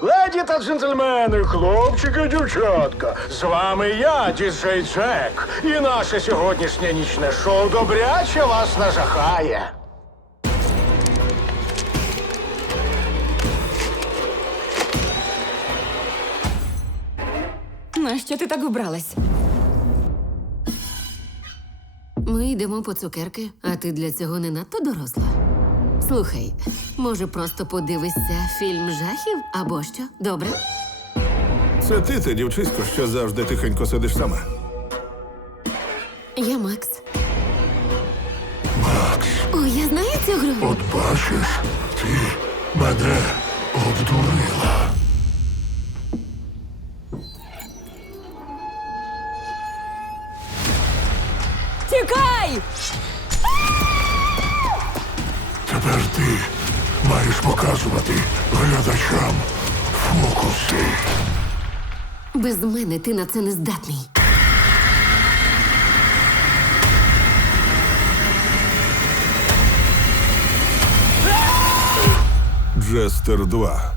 Леді та джентльмени, хлопчики і дівчатка. З вами я, Діджей чек, і наше сьогоднішнє нічне шоу добряче вас нажахає. Нащо ти так вбралась? Ми йдемо по цукерки, а ти для цього не надто доросла. Слухай, може, просто подивишся фільм жахів або що? Добре. Це ти та дівчисько, що завжди тихенько сидиш сама? Я Макс. Макс. О, я знаю цю гру. От бачиш, ти мене обдурила. Тікай! Арти маєш показувати глядачам фокуси. Без мене ти на це не здатний. Джестер 2.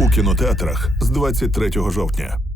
У кінотеатрах з 23 жовтня.